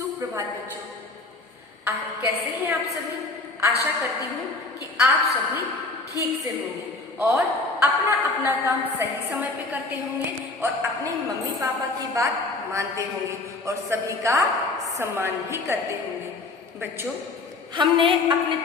सुप्रभात बच्चों, कैसे हैं आप सभी। आशा करती हूँ कि आप सभी ठीक से होंगे और अपना अपना काम सही समय पे करते होंगे और अपने मम्मी पापा की बात मानते होंगे और सभी का सम्मान भी करते होंगे। बच्चों, हमने अपने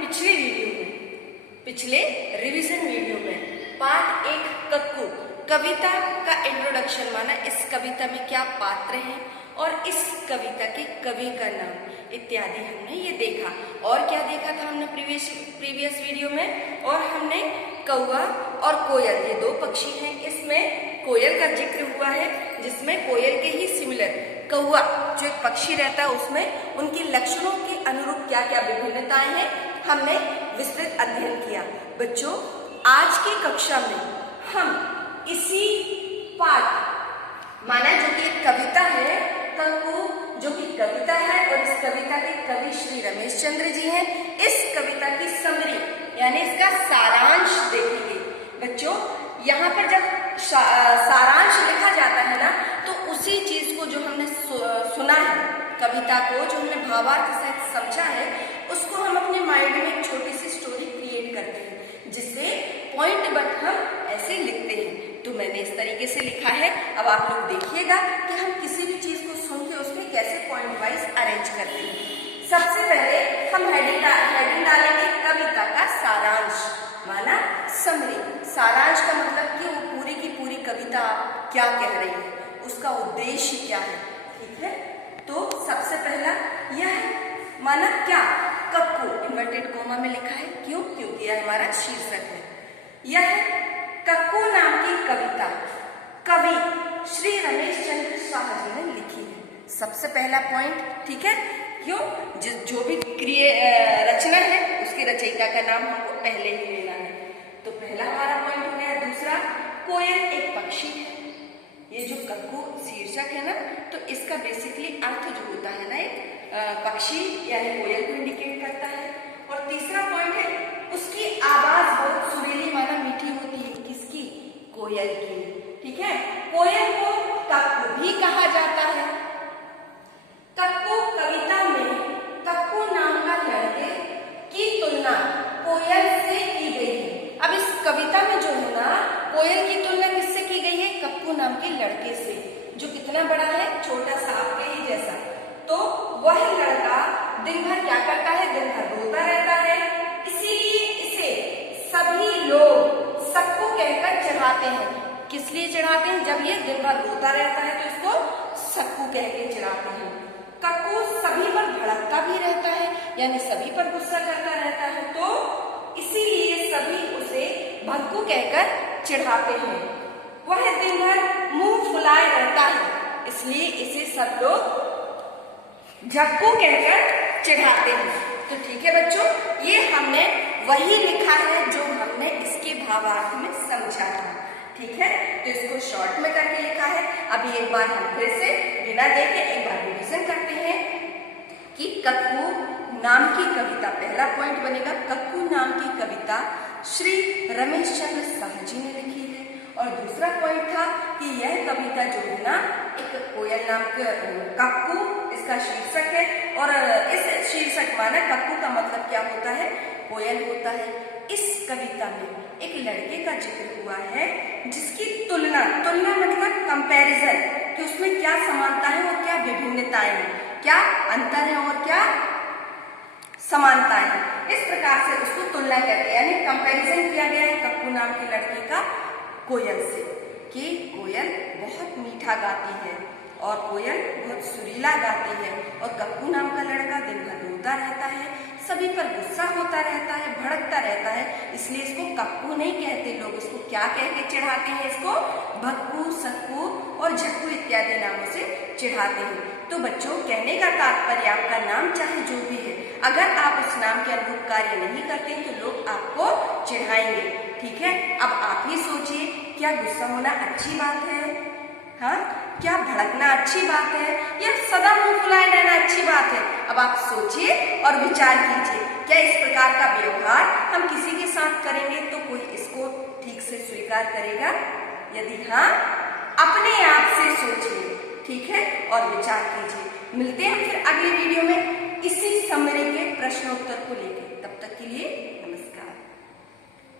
पिछले रिवीजन वीडियो में पार्ट 1 कक्कू कविता का इंट्रोडक्शन माना, इस कविता में क्या पात्र हैं और इस कविता के कवि का नाम इत्यादि हमने ये देखा। और क्या देखा था हमने प्रीवियस वीडियो में, और हमने कौवा और कोयल, ये दो पक्षी हैं, इसमें कोयल का जिक्र हुआ है जिसमें कोयल के ही सिमिलर कौवा जो एक पक्षी रहता है उसमें उनके लक्षणों के अनुरूप क्या क्या विभिन्नताएं हैं हमने विस्तृत अध्ययन किया। बच्चों, आज की कक्षा में हम इसी पाठ माना जो कि एक कविता है कक्कू, जो कि कविता है और इस कविता के कवि श्री रमेश चंद्र जी हैं, इस कविता की समरी यानी इसका सारांश देखेंगे। बच्चों, यहाँ पर जब सारांश लिखा जाता है ना, तो उसी चीज को जो हमने सुना है, कविता को जो हमने भावार्थ सहित समझा है, उसको हम अपने माइंड में एक छोटी सी स्टोरी क्रिएट करते हैं, जिससे पॉइंट बट हम ऐसे लिखते हैं। तो मैंने इस तरीके से लिखा है। अब आप लोग देखिएगा कि हम किसी भी चीज को सुन के उसमें कैसे पॉइंट वाइज अरेंज करते हैं। सबसे पहले हम हेडिंग डालेंगे कविता का सारांश माना समरी। सारांश का मतलब कि वो पूरी की पूरी कविता क्या कह रही है, उसका उद्देश्य क्या है। ठीक है, तो सबसे पहला यह माना क्या, कक्कू इन्वर्टेड कोमा में लिखा है, क्यों? क्योंकि यह हमारा शीर्षक है। यह कक्कू नाम की कविता कवि श्री रमेश चंद्र शाह जी ने लिखी है। सबसे पहला पॉइंट, ठीक है, क्यों? जो भी रचना है उसके रचयिता का नाम हमको पहले ही लेना है। तो पहला हमारा पॉइंट हो गया। दूसरा, कोयल एक पक्षी है। ये जो कक्कू शीर्षक है ना, तो इसका बेसिकली अर्थ जो होता है ना, एक पक्षी यानी कोयल को इंडिकेट करता है। और तीसरा पॉइंट है, उसकी आवाज बहुत सुरीली माना मीठी होती है। किसकी? कोयल की। ठीक है, कोयल को कक्कू भी कहा जाता है। कक्कू कविता में कक्कू नाम का लड़के की तुलना कोयल से की गई है। अब इस कविता में जो है ना, कोयल की तुलना किससे की गई है? कक्कू नाम के लड़के से, जो कितना बड़ा है, छोटा सा आपके ही जैसा। तो वह लड़का दिन भर क्या करता है? दिन भर रोता रहता है, इसीलिए इसे सभी लोग सक्कू कहकर चढ़ाते हैं। किस लिए चढ़ाते हैं? जब ये दिन भर रोता रहता है तो इसको सक्कू कह के चढ़ाते हैं। कक्कू सभी पर भड़कता भी रहता है, यानी सभी पर गुस्सा करता रहता है, तो इसीलिए सभी उसे भक्कू कहकर चिढ़ाते हैं। वह दिन भर मुंह फुलाए रहता है, इसलिए इसे सब लोग झक्कू कहकर चिढ़ाते हैं। तो ठीक है बच्चों, ये हमने वही लिखा है जो हमने इसके भावार्थ में समझा था। ठीक है, तो इसको शॉर्ट में करके लिखा है। अभी एक बार हम फिर से बिना देखे एक बार रिवीजन करते हैं कि कक्कू नाम की कविता, पहला पॉइंट बनेगा कक्कू नाम की कविता श्री रमेश चंद्र शाह जी ने लिखी है। और दूसरा पॉइंट था कि यह कविता जो है ना, एक कोयल नाम के कक्कू इसका शीर्षक है, और इस शीर्षक माना कक्कू का मतलब क्या होता है? कोयल होता है। इस कविता में एक लड़के का जिक्र हुआ है जिसकी तुलना मतलब कंपैरिजन, कि उसमें क्या समानता है और क्या विभिन्नताएं हैं, क्या अंतर है और क्या समानताएं हैं। इस प्रकार से उसको तुलना कहते हैं, यानी कंपैरिजन किया गया है कक्कू नाम के लड़के का कोयल से, कि कोयल बहुत मीठा गाती है और कोयल बहुत सुरीला गाती है, और कक्कू नाम का लड़का दिन भर रोता रहता है, सभी पर गुस्सा होता रहता है, भड़कता रहता है, इसलिए इसको कक्कू नहीं कहते लोग, इसको क्या कह के चिढ़ाते हैं? इसको भक्कू, सक्कू और झक्कू इत्यादि नामों से चिढ़ाते हैं। तो बच्चों, कहने का तात्पर्य आपका नाम चाहे जो भी है, अगर आप उस नाम के अनुरूप कार्य नहीं करते तो लोग आपको चिढ़ाएंगे। ठीक है, अब आप ही सोचिए, क्या गुस्सा होना अच्छी बात है? हाँ, क्या भड़कना अच्छी बात है, या सदा मुंह फुलाए रहना अच्छी बात है? अब आप सोचिए और विचार कीजिए, क्या इस प्रकार का व्यवहार हम किसी के साथ करेंगे तो कोई इसको ठीक से स्वीकार करेगा? यदि हाँ, अपने आप से सोचिए, ठीक है, और विचार कीजिए। मिलते हैं फिर अगले वीडियो में इसी समरी के प्रश्नोत्तर को लेकर। तब तक के लिए